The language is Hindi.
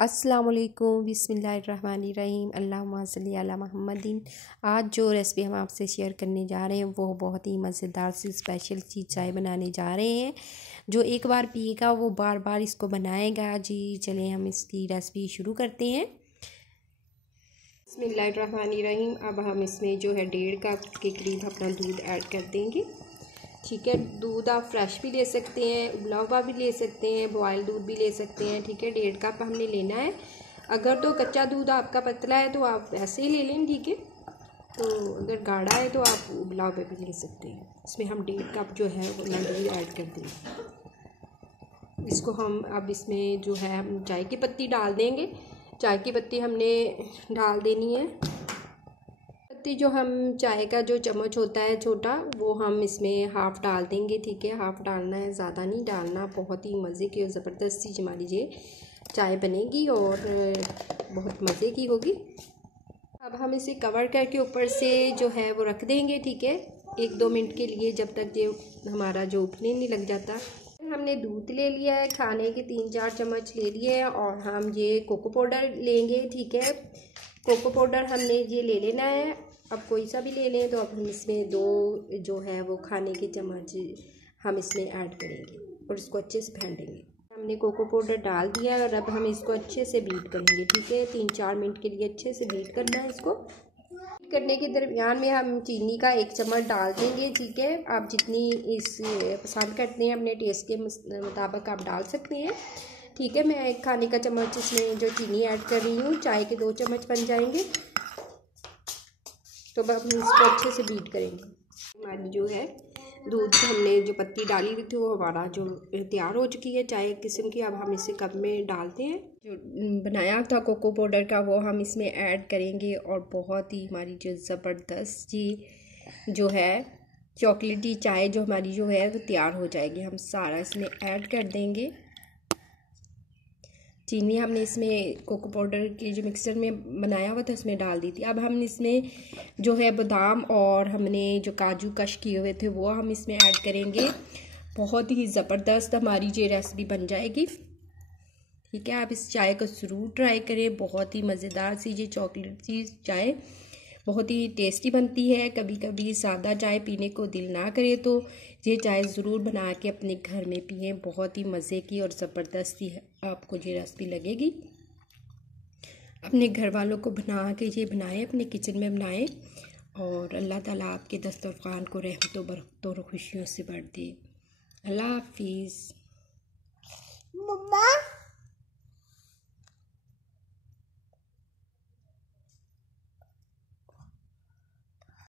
अस्सलाम वालेकुम बिस्मिल्लाहिर्रहमानिर्रहीम अल्लाहुम्मा सल्ली अला मुहम्मदिन। आज जो रेसिपी हम आपसे शेयर करने जा रहे हैं वो बहुत ही मज़ेदार सी स्पेशल सी चाय बनाने जा रहे हैं। जो एक बार पिएगा वो बार बार इसको बनाएगा। जी चलें हम इसकी रेसिपी शुरू करते हैं। बिस्मिल्लाहिर्रहमानिर्रहीम। अब हम इसमें जो है 1.5 कप के करीब अपना दूध ऐड कर देंगे। ठीक है, दूध आप फ्रेश भी ले सकते हैं, उबला हुआ भी ले सकते हैं, बॉयल दूध भी ले सकते हैं। ठीक है, 1.5 कप हमने लेना है। अगर तो कच्चा दूध आपका पतला है तो आप ऐसे ही ले लें। ठीक है, तो अगर गाढ़ा है तो आप उबला हुआ भी ले सकते हैं। इसमें हम 1.5 कप जो है वो दूध ऐड कर देंगे। इसको हम अब इसमें जो है हम चाय की पत्ती डाल देंगे। चाय की पत्ती हमने डाल देनी है। पत्ती जो हम चाय का जो चम्मच होता है छोटा वो हम इसमें हाफ़ डाल देंगे। ठीक है, हाफ़ डालना है, ज़्यादा नहीं डालना। बहुत ही मज़े की और ज़बरदस्त सी हमारी ये चाय बनेगी और बहुत मज़े की होगी। अब हम इसे कवर करके ऊपर से जो है वो रख देंगे। ठीक है, 1-2 मिनट के लिए, जब तक ये हमारा जो उबलने नहीं लग जाता। हमने दूध ले लिया है, खाने के 3-4 चम्मच ले लिए हैं और हम ये कोको पाउडर लेंगे। ठीक है, कोको पाउडर हमने ये ले लेना है। अब कोई सा भी ले लें। तो अब हम इसमें 2 जो है वो खाने के चम्मच हम इसमें ऐड करेंगे और इसको अच्छे से फेंटेंगे। हमने कोको पाउडर डाल दिया और अब हम इसको अच्छे से बीट करेंगे। ठीक है, 3-4 मिनट के लिए अच्छे से बीट करना है। इसको बीट करने के दरमियान में हम चीनी का 1 चम्मच डाल देंगे। ठीक है, आप जितनी इस पसंद करते हैं अपने टेस्ट के मुताबिक आप डाल सकते हैं। ठीक है, मैं 1 खाने का चम्मच इसमें जो चीनी ऐड कर रही हूँ। चाय के 2 चम्मच बन जाएंगे। तो अब हम इसको अच्छे से बीट करेंगे। हमारी जो है दूध हमने जो पत्ती डाली हुई थी वो हमारा जो तैयार हो चुकी है चाय किस्म की। अब हम इसे कप में डालते हैं। जो बनाया था कोको पाउडर का वो हम इसमें ऐड करेंगे और बहुत ही हमारी जो ज़बरदस्त जी जो है चॉकलेटी चाय जो हमारी जो है वो तैयार हो जाएगी। हम सारा इसमें ऐड कर देंगे। चीनी हमने इसमें कोको पाउडर के जो मिक्सचर में बनाया हुआ था उसमें डाल दी थी। अब हम इसमें जो है बादाम और हमने जो काजू कश किए हुए थे वो हम इसमें ऐड करेंगे। बहुत ही ज़बरदस्त हमारी ये रेसिपी बन जाएगी। ठीक है, आप इस चाय को ज़रूर ट्राई करें। बहुत ही मज़ेदार सी ये चॉकलेट सी चाय बहुत ही टेस्टी बनती है। कभी कभी सादा चाय पीने को दिल ना करे तो ये चाय ज़रूर बना के अपने घर में पिएं। बहुत ही मज़े की और ज़बरदस्ती है आपको ये रेसिपी लगेगी। अपने घर वालों को बना के ये बनाएं, अपने किचन में बनाएं और अल्लाह ताला आपके दस्तरखान को रहमतों बरकतों और खुशियों से भर दे। अल्लाह हाफिज़।